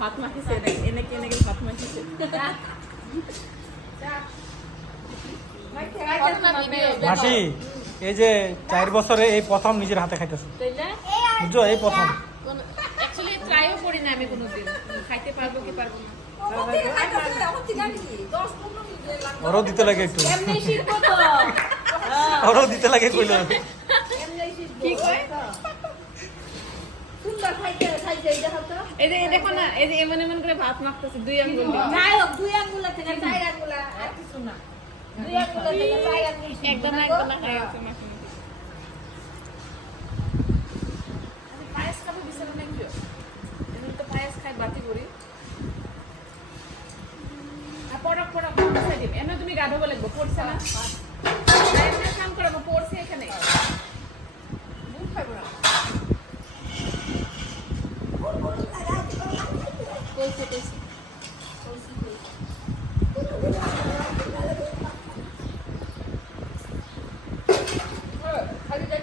ভাত মাখিছে এনেকে এনেকে ভাত মাখিছে মাসি এই যে 4 বছরে এই প্রথম নিজের হাতে খাইতেছে বুঝছো এই প্রথম অ্যাকচুয়ালি ট্রাইও করি না আমি কোনোদিন খাইতে পারবো কি পারবো না ওরও দিতে লাগে একটু এমনি শিখবো তো ওরও দিতে লাগে কইলো কি কয় এই যে দেখো না এই যে এমন এমন করে ভাত মাখতেছে 2 আঙ্গুল একদম একদম খাই আছে মাখি পায়েস খাবো বিছানা নাই গিয়ে এমনি তো পায়েস খাই বাতি করি আর পড়া পড়া পড়ছে দিম এমনি তুমি গাধো বলে লাগবো পড়ছে না এমনি কাম করবো পড়ছে এখানে মুখ খাইবো না কইছে কইছে খালি যাই